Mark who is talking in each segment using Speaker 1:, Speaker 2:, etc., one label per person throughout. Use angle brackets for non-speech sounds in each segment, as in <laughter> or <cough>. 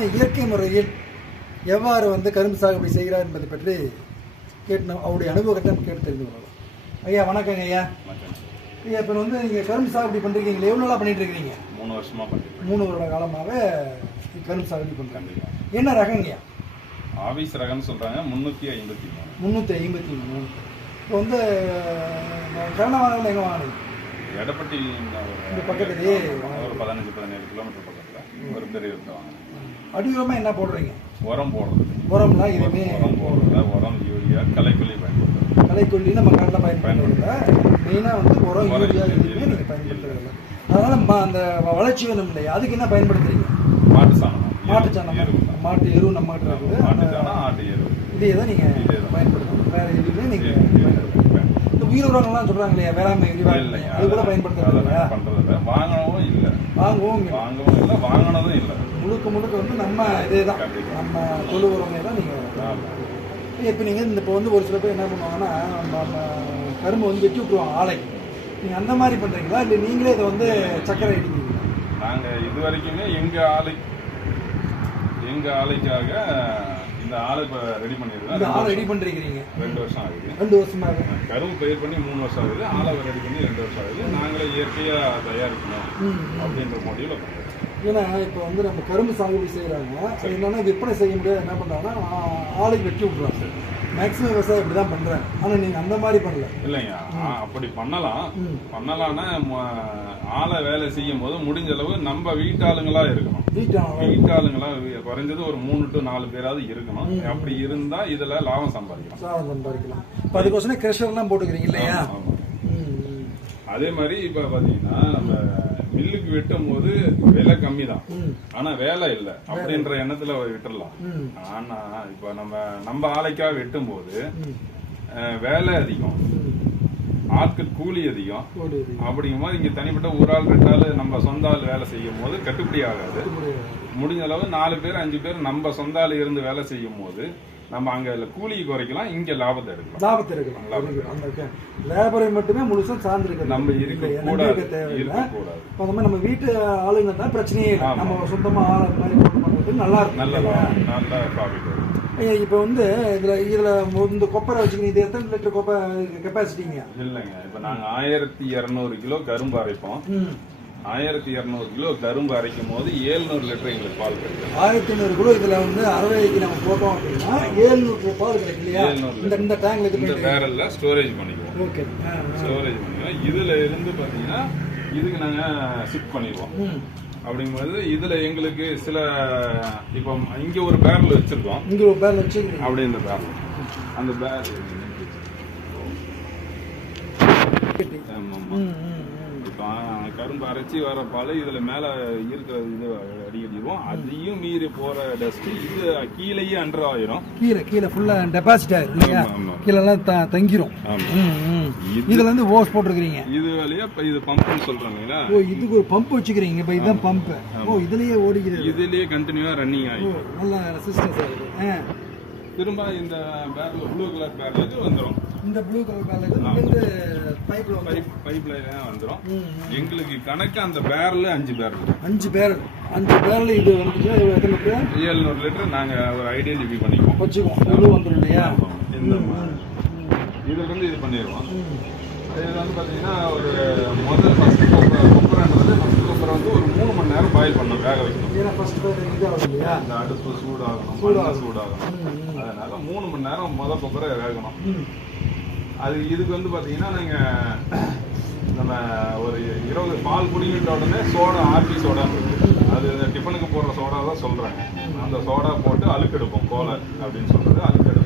Speaker 1: ஏன்னா இயற்கை முறையில் எவ்வாறு வந்து கரும்பு சாகுபடி செய்கிறார் என்பதை பற்றி கேட்டு அவருடைய அனுபவத்தை கேட்டு தெரிந்து கொள்ளலாம். ஐயா வணக்கங்க ஐயா. ஐயா இப்போ வந்து நீங்கள் கரும்பு சாகுபடி பண்ணுறீங்களே எவ்வளோ நாளாக பண்ணிட்டு இருக்கீங்க
Speaker 2: மூணு வருஷமா பண்ணிட்டு
Speaker 1: மூணு வருட காலமாகவே கரும்பு சாகுபடி பண்ணுறாங்க என்ன ரகங்கய்யா
Speaker 2: ஆபீஸ் ரகம்னு சொல்றாங்க. முன்னூத்தி ஐம்பத்தி மூணு.
Speaker 1: முந்நூற்றி ஐம்பத்தி மூணு. இப்போ வந்து கரண வாகனம் எங்கே வாங்கினீங்க
Speaker 2: எடப்பட்டி
Speaker 1: இந்த பக்கத்துலயே.
Speaker 2: ஒரு பதினஞ்சு பதினேழு கிலோமீட்டர் பக்கத்துல. ஒரு பெரிய வாங்கினேன்
Speaker 1: அடியுரமாக என்ன போடுறீங்க?
Speaker 2: உரம் போடுறது.
Speaker 1: உரம்லாம் எதுவுமே?
Speaker 2: உரம் போடுறத? உரம் யூரியா கலைக்கொல்லி பயன்படுத்துறது.
Speaker 1: களைக்கொல்லி நம்ம கரெக்டாக பயன்படுத்துறதில்ல மெயினாக வந்து உரம் யூரியா
Speaker 2: எதுவுமே
Speaker 1: நீங்கள் பயன்படுத்துறதில்ல அதனால அந்த வளர்ச்சி வேணும் இல்லையா? அதுக்கு என்ன பயன்படுத்துறீங்க?
Speaker 2: மாட்டு சாணம்.
Speaker 1: மாட்டு சாணம். மாட்டு எரு நம்ம கிட்ட இருக்குது.
Speaker 2: மாட்டு சாணம் ஆட்டு எரு.
Speaker 1: இதே தான் நீங்கள். பயன்படுத்தணும். வேற எதுவுமே நீங்கள் பயன்படுத்தணும். இந்த உயிர் உரங்கள்லாம் சொல்கிறாங்க இல்லையா? வேளாண்மை விரிவாக்கம்
Speaker 2: இல்லைங்க
Speaker 1: அது கூட பயன்படுத்துறது
Speaker 2: அதெல்லாம் பண்றது இல்ல வாங்கவும் இல்ல.
Speaker 1: வாங்குவோம் இல்லை.
Speaker 2: வாங்கவும் இல்ல வாங்கினதும் இல்ல.
Speaker 1: முழுக்க முழுக்க வந்து நம்ம இதே தான். நம்ம தொழு உரமே தான் நீங்கள். இப்போ நீங்கள் இந்த இப்போ வந்து ஒரு சில பேர் என்ன பண்ணுவாங்கன்னா நம்ம கரும்பு வந்து வெட்டி விட்ருவாங்க ஆலை. நீங்கள் அந்த மாதிரி பண்ணுறீங்களா இல்லை நீங்களே இதை வந்து சக்கரை அடிக்கிறீங்களா?
Speaker 2: நாங்க இது வரைக்குமே எங்க ஆலை எங்க ஆலைக்காக இந்த ஆலை இப்ப ரெடி
Speaker 1: இந்த
Speaker 2: பண்ணிருக்கோம்
Speaker 1: ஆலை ரெடி பண்ணிருக்கிறீங்க
Speaker 2: ரெண்டு வருஷம் ஆகுது.
Speaker 1: ரெண்டு வருஷமாக
Speaker 2: கரும்பு பயிர் பண்ணி மூணு வருஷம் ஆகுது. ஆலை ரெடி பண்ணி ரெண்டு வருஷம் ஆகுது. நாங்களே இயற்கையா தயாரிக்கணும் அப்படின்ற முடிவுல பண்றோம்.
Speaker 1: ஏன்னா இப்போ வந்து நம்ம கரும்பு சாகுபடி செய்கிறாங்க என்னன்னா விற்பனை செய்ய முடியாது? என்ன பண்ணுறாங்கன்னா ஆலைக்கு வெட்டி விட்ருவாங்க மேக்ஸிமம் விவசாயம் இப்படி தான் பண்ணுறாங்க ஆனால் நீங்கள் அந்த மாதிரி பண்ணல.
Speaker 2: இல்லைங்க. அப்படி பண்ணலாம். பண்ணலாம்னா ம- ஆளை வேலை செய்யும் போது முடிஞ்ச அளவு நம்ம வீட்டாளுங்களா இருக்கணும். வீட்டாளுங்களா குறைஞ்சது ஒரு மூணு டு நாலு பேராவது இருக்கணும். அப்படி இருந்தா இதுல லாபம் சம்பாதிக்கலாம்.
Speaker 1: சாதம் சம்பாதிக்கலாம். இப்போ அதுக்கோசரம் க்ரெஷர்லாம் போட்டுக்கிறீங்க இல்லையா.
Speaker 2: அதே மாதிரி இப்ப பாத்தீங்கன்னா நம்ம மில்லுக்கு வெட்டும் போது விலை கம்மி தான் ஆனா வேலை இல்ல. அப்படின்ற எண்ணத்துல விட்டுறலாம்.
Speaker 1: ம்.
Speaker 2: ஆனா இப்ப நம்ம நம்ம ஆலைக்காக வெட்டும் போது வேலை அதிகம். ஆட்கள் கூலி அதிகம். அப்படிங்கும் போது இங்க தனிப்பட்ட ஒரு ஆள் ரெண்டு ஆள் நம்ம சொந்த ஆள் வேலை செய்யும் போது கட்டுப்படி ஆகாது. முடிஞ்ச அளவு நாலு பேர் அஞ்சு பேர் நம்ம சொந்த ஆள் இருந்து வேலை செய்யும் போது நம்ம அங்க கூலி குறைக்கலாம் இங்க லாபத்தை எடுக்கலாம்.
Speaker 1: லாபத்தை எடுக்கலாம். அந்த லேபரை மட்டுமே முழுசா சார்ந்திருக்கிறது
Speaker 2: நம்ம இருக்க கூடாது
Speaker 1: தேவையில்லை. இப்போ அந்த மாதிரி நம்ம வீட்டு ஆளுங்க தான் பிரச்சனையே இல்லை. நம்ம சொந்தமா ஆள் மாதிரி போட்டு பண்றது நல்லா இருக்கும்.
Speaker 2: நல்ல நல்ல ப்ராஃபிட்
Speaker 1: இப்போ வந்து இதுல இதுல இந்த கொப்பரை வச்சுக்கணும் இது எத்தனை லிட்டர் கொப்பை கெப்பாசிட்டிங்க
Speaker 2: இல்லைங்க. இப்ப நாங்க ஆயிரத்தி இருநூறு கிலோ கரும்பு அரைப்போம். ஆயிரத்தி இருநூறு கிலோ கரும்பு அரைக்கும் போது ஏழ்நூறு லிட்டர் எங்களுக்கு பால் கிடைக்கும்
Speaker 1: ஆயிரத்தி ஐநூறு கிலோ இதுல வந்து அறுபதுக்கு நம்ம போட்டோம் அப்படின்னா ஏழ்நூறு பால் கிடைக்கும் இல்லையா?
Speaker 2: 700
Speaker 1: இந்த இந்த டேங்க்ல
Speaker 2: இந்த பேரல்ல ஸ்டோரேஜ் பண்ணிக்குவோம்.
Speaker 1: ஓகே
Speaker 2: ஸ்டோரேஜ் பண்ணிக்குவோம். இதுல இருந்து பாத்தீங்கன்னா இதுக்கு நாங்க ஷிஃப்ட் பண்ணிடுவோம். அப்படிங்கும்போது இதுல எங்களுக்கு சில இப்போ இங்க ஒரு பேரல் வச்சிருக்கோம்.
Speaker 1: இங்க ஒரு பேர்ல வச்சுக்கிறீங்க
Speaker 2: அப்படி இந்த பேரல் அந்த பேரல் ஆமா, கரும்பு அரைச்சி வர பால் இதுல மேல இருக்கிற இது அடிக்கடிவோம் அதையும் மீறி போற டஸ்ட் இது கீழேயே அண்டர் ஆயிரும்.
Speaker 1: கீழே கீழே ஃபுல்லா டெபாசிட் ஆயிருக்கு இல்லையா?
Speaker 2: ஆமா, ஆமா.
Speaker 1: கீழே எல்லாம் த- தங்கிரும். இதுல இருந்து ஓஸ் போட்டிருக்கிறீங்க.
Speaker 2: இது வழியா இப்ப இது பம்ப்னு சொல்றாங்க இல்லைங்களா?
Speaker 1: ஓ இதுக்கு ஒரு பம்ப் வச்சுக்கிறீங்க. இப்ப இதுதான் பம்ப் ஓ இதுலயே ஓடிக்கிறது.
Speaker 2: இதுலயே கண்டினியூவா ரன்னிங்
Speaker 1: ஓ
Speaker 2: ஆகி
Speaker 1: நல்ல ரெசிஸ்டன்ஸ் ஆகுது.
Speaker 2: திரும்ப இந்த பேரல் ப்ளூ கலர் பேரலுக்கு வந்துரும்.
Speaker 1: இந்த ப்ளூ கலர் பேலக்கு இங்கிருந்து பைப்ல வந்து
Speaker 2: பைப் பைப் லைன் வந்துரும்.
Speaker 1: ம், ம்.
Speaker 2: எங்களுக்கு கணக்கு அந்த பேரல் அஞ்சு பேரல்
Speaker 1: அஞ்சு பேர் அஞ்சு பேர்ல இது இது எத்தனை பேர்
Speaker 2: ஏழ்நூறு லிட்டர் நாங்க ஒரு ஐடென்டிஃபை பண்ணிக்குவோம்.
Speaker 1: வச்சுக்குவோம். முழு வந்துடும் இல்லையா.
Speaker 2: இந்த. இதுல இருந்து இது பண்ணிடுவோம். இது வந்து பாத்தீங்கன்னா ஒரு முதல் கொப்பரை கொப்பரைன்றது கொப்பரை வந்து ஒரு மூணு மணி நேரம் பாயில் பண்ணணும் வேக வைக்கணும்
Speaker 1: ஏன்னா ஃபர்ஸ்ட் இது இல்லையா
Speaker 2: இந்த அடுப்பு சூடாகணும். மண்ணு சூடாகணும். அதனால மூணு மணி நேரம் முதல் கொப்பரை வேகணும். அது இதுக்கு வந்து பாத்தீங்கன்னா நீங்க நம்ம ஒரு இருபது பால் குடிக்கிட்ட உடனே சோடா ஆர்பி சோடா அது டிஃபனுக்கு போடுற சோடா தான் சொல்றாங்க அந்த சோடா போட்டு அழுக்கெடுப்போம் கோலை அப்படின்னு சொல்றது அழுக்கெடுப்போம் அது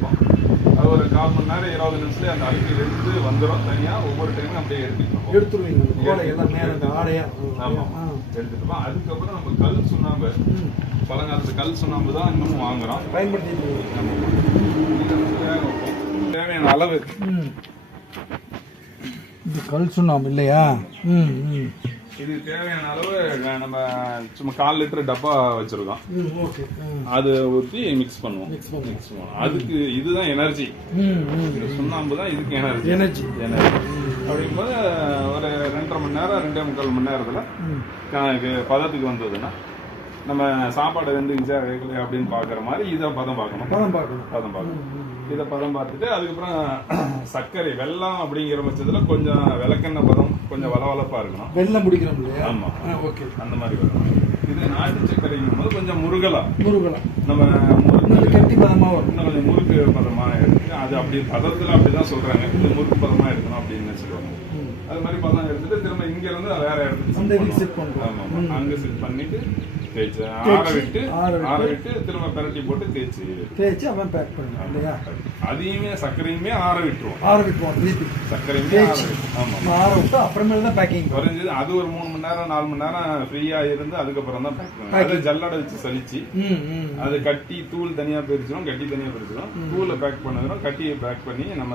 Speaker 2: ஒரு கால் மணி நேரம் இருபது நிமிஷத்துல அந்த அழுக்கு எடுத்து வந்துடும் தனியா ஒவ்வொரு டைமும் அப்படியே எடுத்துக்கணும்
Speaker 1: எடுத்துருவீங்க ஆடையா?
Speaker 2: ஆமா.
Speaker 1: ஆ.
Speaker 2: எடுத்துட்டோம் அதுக்கப்புறம் நம்ம கல் சுண்ணாம்பு. பழங்காலத்து கல் சுண்ணாம்பு தான் இன்னமும் வாங்குறோம். வைப்போம். தேவையான அளவு.
Speaker 1: இது கல் சுண்ணாம்பு இல்லையா? ம் ம்.
Speaker 2: இது தேவையான அளவு நம்ம சும்மா கால் லிட்டர் டப்பா வச்சிருக்கோம்.
Speaker 1: ஓகே.
Speaker 2: அது ஊற்றி மிக்ஸ் பண்ணுவோம்.
Speaker 1: மிக்ஸ் பண்ணி
Speaker 2: மிக்ஸ் பண்ணுவோம். அதுக்கு இதுதான் எனர்ஜி சுண்ணாம்பு தான் இதுக்கு எனர்ஜி
Speaker 1: எனர்ஜி
Speaker 2: எனர்ஜி அப்படிங்கும்போது ஒரு ரெண்டரை மணி நேரம் ரெண்டே முக்கால் மணி நேரத்தில் பதத்துக்கு வந்ததுன்னா நம்ம சாப்பாடு வெந்துருச்சா வேகலையா அப்படின்னு பாக்குற மாதிரி இதை பதம் பார்க்கணும்.
Speaker 1: பதம் பார்க்கணும்.
Speaker 2: பதம் பார்க்கணும். இதை பதம் பார்த்துட்டு அதுக்கப்புறம் <clears throat> சர்க்கரை வெல்லம் அப்படிங்கிற பட்சத்துல கொஞ்சம் விளக்கெண்ணெய் பதம் கொஞ்சம் வளவளப்பா இருக்கணும்.
Speaker 1: வெள்ளம் முடிக்கிறோம் இல்லையா?
Speaker 2: ஆமா.
Speaker 1: ஓகே.
Speaker 2: அந்த மாதிரி வரணும் இது நாட்டு சர்க்கரைங்கும் போது கொஞ்சம் முருகலா.
Speaker 1: முருகலாம்
Speaker 2: நம்ம முறுக்கு
Speaker 1: கெட்டி பதமா வரும்.
Speaker 2: கொஞ்சம் முறுக்கு பதமா எடுத்து அது அப்படி பதத்துல அப்படிதான் சொல்றாங்க. இது முறுக்கு பதமா எடுக்கணும் அப்படின்னு
Speaker 1: ம்.
Speaker 2: அது மாதிரி பதம் எடுத்துட்டு திரும்ப இங்க இருந்து வேற இடத்துக்கு shift பண்ணுவோம். ஆமா. அங்க செட் பண்ணிட்டு தேய்ச்சு ஆற விட்டு
Speaker 1: ஆற விட்டு.
Speaker 2: திரும்ப பிரட்டி போட்டு தேய்ச்சி.
Speaker 1: தேய்ச்சி அவன் பேக் பண்ணுவான் இல்லையா?
Speaker 2: அதையுமே சர்க்கரையுமே ஆற விட்டுருவோம்.
Speaker 1: ஆற விட்டுவோம் திருப்பி
Speaker 2: சர்க்கரையுமே ஆற விட்டு ஆமா
Speaker 1: ஆற விட்டு அப்புறமேல தான் பேக்கிங்
Speaker 2: குறைஞ்சது அது ஒரு மூணு மணி நேரம் நாலு மணி நேரம் ஃப்ரீயா இருந்து அதுக்கப்புறம் தான் பேக் பண்ணுவோம் அதை ஜல்லடை வச்சு சலிச்சு அது கட்டி தூள் தனியா பிரிச்சிடும் கட்டி தனியா பிரிச்சிடும் தூளை பேக் பண்ணுறோம் கட்டியை பேக் பண்ணி நம்ம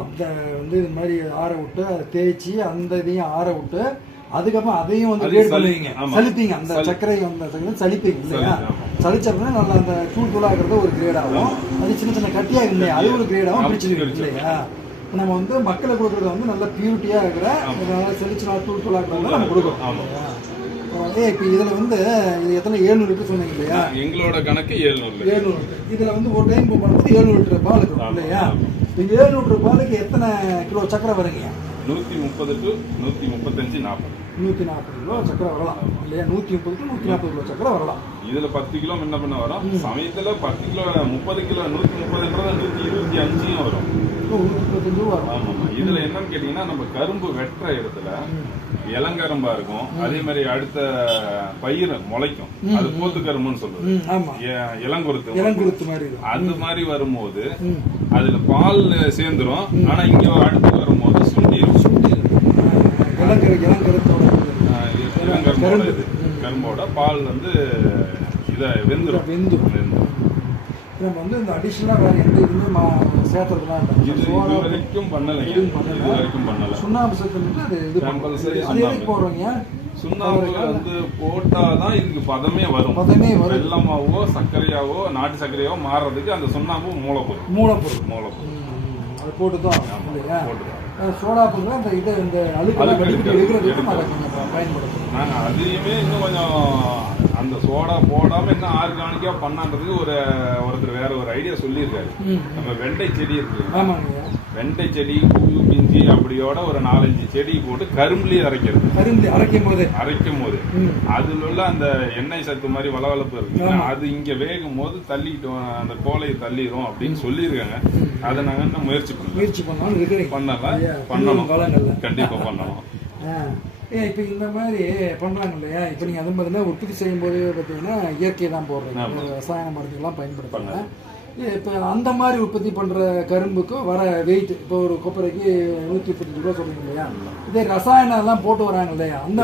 Speaker 1: அந்த வந்து இது மாதிரி ஆற விட்டு அதை தேய்ச்சி அந்த இதையும் ஆற விட்டு அதுக்கப்புறம் அதையும் வந்து கிரேட் பண்ணுவீங்க. சலிப்பீங்க அந்த சர்க்கரை அந்த சர்க்கரை சலிப்பீங்க இல்லையா?
Speaker 2: சலி, ஆமா.
Speaker 1: சலிச்ச அப்புறம் நல்லா அந்த தூள் தூளாகிறது ஒரு கிரேட் ஆகும். அது சின்ன சின்ன கட்டியாக இல்லையா? அது ஒரு கிரேட் ஆகும்
Speaker 2: பிரிச்சிருக்கோம்.
Speaker 1: இல்லையா? நம்ம வந்து மக்களுக்கு கொடுக்குறது வந்து நல்ல பியூரிட்டியா இருக்கிற நல்லா செலிச்சு நல்லா தூள் தூளாகிறது நம்ம கொடுக்குறோம்
Speaker 2: ஆமா.
Speaker 1: இல்லையா? ஏ இப்போ இதுல வந்து இது எத்தனை ஏழ்நூறு லிட்டர் சொன்னீங்க இல்லையா?
Speaker 2: எங்களோட கணக்கு ஏழ்நூறு
Speaker 1: ஏழ்நூறு லிட்டர். இதுல வந்து ஒரு டைம் பண்ணும்போது ஏழ்நூறு லிட்டர் பால் இருக்கும் இல்லையா. இந்த ஏழ்நூறு லிட்டர் பாலுக்கு எத்தனை கிலோ சக்கரை வருங்க
Speaker 2: நூத்தி முப்பது டு நூத்தி முப்பத்தஞ்சு நாற்பது.
Speaker 1: நூத்தி நாற்பது கிலோ சக்கரை வரலாம் இல்லையா? நூத்தி முப்பது டு நூத்தி நாற்பது கிலோ சக்கரை வரலாம்.
Speaker 2: இதுல பத்து கிலோ முன்ன பண்ண வரும். சமயத்துல பத்து கிலோ முப்பது கிலோ நூத்தி முப்பதுன்றது நூத்தி இருபத்தி அஞ்சும் வரும். ஆமாமா இதுல என்னன்னு கேட்டீங்கன்னா நம்ம கரும்பு வெட்டுற இடத்துல இளங்கரும்பா இருக்கும். அதே மாதிரி அடுத்த பயிர் முளைக்கும். அது போத்து கரும்புன்னு சொல்றது. இளங்குருத்து
Speaker 1: இளங்குருத்து மாதிரி இருக்கும்.
Speaker 2: அது மாதிரி வரும்போது அதுல பால் சேர்ந்துரும். ஆனா இங்க அடுத்து வரும்போது
Speaker 1: இளங்கருத்தோட
Speaker 2: இளங்கரும்போட இது. கரும்போட பால் வந்து இத வெந்துரும்
Speaker 1: வெந்து
Speaker 2: வெந்துரும்.
Speaker 1: நம்ம வந்து இந்த அடிஷனலா வேற எந்த இதுவுமே சேர்த்தறதுலாம்.
Speaker 2: இது வரைக்கும்
Speaker 1: எதுவும்
Speaker 2: இது
Speaker 1: பண்ணல.
Speaker 2: வரைக்கும் பண்ணல
Speaker 1: சுண்ணாம்பு சேர்த்து அது இது பண்ணுறது. அது எதுக்கு. போடுறீங்க
Speaker 2: சுண்ணாம்பு வந்து போட்டாதான் இதுக்கு பதமே வரும்
Speaker 1: பதமே வரும்.
Speaker 2: வெள்ளமாவோ சர்க்கரையாவோ நாட்டு சர்க்கரையாவோ மாறுறதுக்கு அந்த சுண்ணாம்பு மூலப்பொருள்
Speaker 1: மூலப்பொருள்
Speaker 2: மூலப்பொருள்
Speaker 1: அது போட்டு தான் இல்லையா
Speaker 2: போட்டுதான்.
Speaker 1: அஹ் சோடா பொருள் அந்த இது இந்த
Speaker 2: அழுக்கு
Speaker 1: அதை கொஞ்சம் பயன்படுத்தணும்.
Speaker 2: நாங்க அதையுமே இன்னும் கொஞ்சம் அந்த சோடா போடாம இன்னும் ஆர்கானிக்கா பண்ணான்றதுக்கு ஒரு ஒருத்தர் வேற ஒரு ஐடியா சொல்லியிருக்காரு. நம்ம வெண்டை செடி இருக்கு
Speaker 1: ஆமாங்க.
Speaker 2: வெண்டை செடி பூ பிஞ்சி அப்படியோட ஒரு நாலஞ்சு செடி போட்டு கரும்புலயே அரைக்கிறது.
Speaker 1: கரும்பு அரைக்கும் போது.
Speaker 2: அரைக்கும் போது. அதுல உள்ள அந்த எண்ணெய் சத்து மாதிரி வளவளப்பு இருக்கு. அது இங்க வேகும் போது தள்ளிட்டு அந்த கோலையை தள்ளிரும் அப்படின்னு சொல்லியிருக்காங்க. அதை நாங்க இன்னும் முயற்சி பண்ணல.
Speaker 1: முயற்சி பண்ணாலும் இருக்கிறீங்க
Speaker 2: பண்ணல.
Speaker 1: ஐயா,
Speaker 2: பண்ணணும்.
Speaker 1: காலங்கள்ல.
Speaker 2: கண்டிப்பா பண்ணணும்.
Speaker 1: ஏன் இப்போ இந்த மாதிரி பண்றாங்க இல்லையா? இப்போ நீங்க அது பார்த்தீங்கன்னா உற்பத்தி செய்யும் போது பார்த்தீங்கன்னா இயற்கை தான் போடுறீங்க. ரசாயன மருந்துகள்லாம் பயன்படுத்துறாங்க. இப்போ அந்த மாதிரி உற்பத்தி பண்ற கரும்புக்கு வர வெயிட் இப்போ ஒரு கொப்பரைக்கு நூற்றி முப்பத்தஞ்சு ரூபா சொல்றீங்க இல்லையா? இதே ரசாயனம் எல்லாம் போட்டு வராங்க இல்லையா? அந்த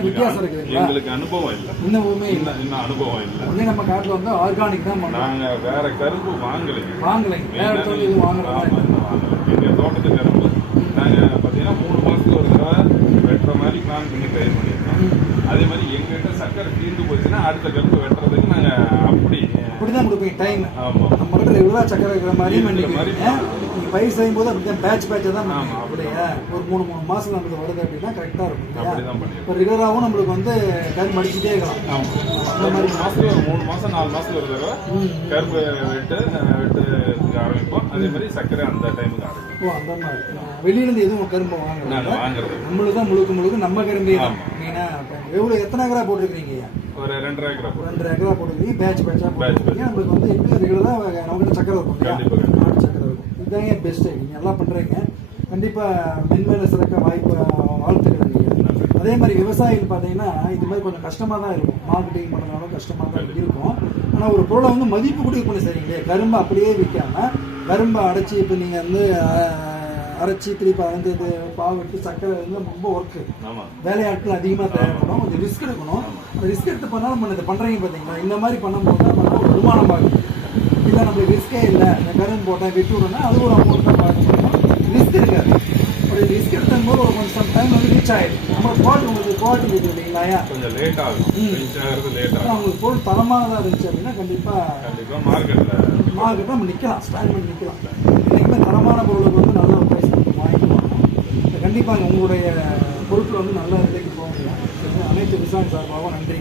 Speaker 1: வித்தியாசம்
Speaker 2: எங்களுக்கு அனுபவம் இல்ல.
Speaker 1: இன்னுமே இல்லை.
Speaker 2: இன்னும் இன்னும் அனுபவம் இல்ல.
Speaker 1: ஒண்ணே நம்ம காட்டில் வந்து ஆர்கானிக் தான் பண்றோம்
Speaker 2: நாங்க வேற கரும்பு வாங்கலைங்க.
Speaker 1: வாங்கலைங்க. வேற இடத்துல எதுவும் வாங்கலாம்
Speaker 2: ஆமா, இன்னும் வாங்கல. எங்க தோட்டத்து கரும்பு நாங்க பாத்தீங்கன்னா மூணு மாசத்துக்கு ஒரு தடவை வெட்டுற மாதிரி பிளான் பண்ணி பயிர் பண்ணியிருக்கோம் அதே மாதிரி எங்ககிட்ட சர்க்கரை தீர்ந்து போச்சுன்னா அடுத்த கரும்பு வெட்டுறதுக்கு நாங்க அப்படி
Speaker 1: அப்படிதான் கொடுப்பீங்க டைம் நம்ம கிட்ட ரெகுலரா சக்கரை இருக்கிற மாதிரி நீங்க பயிர் செய்யும் போது அப்படிதான் பேட்ச் பேட்சா தான்
Speaker 2: ஆமா,
Speaker 1: பண்ணுவீங்க. அப்படியா ஒரு மூணு மூணு மாசம் நமக்கு வருது அப்படின்னா கரெக்டா இருக்கும் இப்போ ரெகுலராகவும் நம்மளுக்கு வந்து கரும்பு அடிச்சுட்டே இருக்கலாம்.
Speaker 2: அந்த மாதிரி. மாசத்துல ஒரு மூணு மாசம் நாலு மாசத்துக்கு ஒரு தடவை கரும்பு வெட்டு வெட்டு ஆரம்பிப்போம். அதே மாதிரி சர்க்கரை அந்த டைமுக்கு ஆரம்பிப்போம்.
Speaker 1: ஓ அந்த மாதிரி. நான் வெளியில இருந்து எதுவும் கரும்பு வாங்குறது
Speaker 2: வாங்குறது
Speaker 1: நம்மளுக்கு தான் முழுக்க முழுக்க நம்ம கரும்பே தான்.
Speaker 2: ஆமா.
Speaker 1: மெயினா எவ்வளவு எத்தனை ஏக்கரா போட்டுருக்கீங்க
Speaker 2: ஒரு ரெண்டரை ஏக்கரா போட்டு
Speaker 1: ரெண்டரை ஏக்கரா போட்டுருக்கீங்க. Batch பேட்சா
Speaker 2: Batch,
Speaker 1: போட்டுருக்கீங்க. நம்மளுக்கு வந்து எப்படி ரெகுலரா நம்மகிட்ட சக்கரை இருக்கும் சக்கரை இருக்கும் இதுதாங்க பெஸ்ட் நீங்க நல்லா பண்றீங்க. கண்டிப்பா மென்மேல சிறக்க வாய்ப்பு வாழ்த்துக்கள் நீங்க அதே மாதிரி விவசாயிகள் பார்த்தீங்கன்னா இது மாதிரி கொஞ்சம் கஷ்டமா தான் இருக்கும். மார்க்கெட்டிங் பண்ணுறதுனாலும் கஷ்டமா தான் இருக்கும். ஆனா ஒரு பொருளை வந்து மதிப்பு கொடுக்க பண்ணி செய்றீங்களே கரும்பு அப்படியே விற்காம கரும்பை அடைச்சி இப்போ நீங்க வந்து அரைச்சி திருப்பி வந்து இது பாவு விட்டு சக்கரை வந்து ரொம்ப ஒர்க்கு வேலையாட்கள் அதிகமாக தேவைப்படும். கொஞ்சம் ரிஸ்க் எடுக்கணும். அந்த ரிஸ்க் எடுத்து பண்ணாலும் நம்ம இதை பண்ணுறீங்க பார்த்தீங்களா? இந்த மாதிரி பண்ணும்போது தான் நம்ம வருமானம் பார்க்கணும் இல்லை நம்மளுக்கு ரிஸ்கே இல்லை. இந்த கரும்பு போட்டேன் விட்டு விடணும்னா அது ஒரு அமௌண்ட் தான் பார்க்கணும் ரிஸ்க் இருக்காது அப்படி ரிஸ்க் எடுக்கும்போது ஒரு கொஞ்சம் டைம் வந்து ரீச் ஆயிடும். நம்ம குவாலிட்டி உங்களுக்கு குவாலிட்டி இருக்குது இல்லைங்களா
Speaker 2: கொஞ்சம் லேட் ஆகும். லேட் ஆகும்.
Speaker 1: உங்களுக்கு பொருள் தரமானதாக இருந்துச்சு அப்படின்னா கண்டிப்பாக
Speaker 2: கண்டிப்பா மார்க்கெட்ல
Speaker 1: மார்க்கெட்டில் நம்ம நிற்கலாம் ஸ்டாண்ட் பண்ணி நிற்கலாம் என்றைக்குமே தரமான பொருளுக்கு வந்து நல்ல ஒரு ப்ரைஸ் கொடுத்து வாங்கிக்கலாம் கண்டிப்பாக உங்களுடைய பொருட்கள் வந்து நல்ல விலைக்கு போகணும். அனைத்து விவசாயம் சார்பாகவும் நன்றி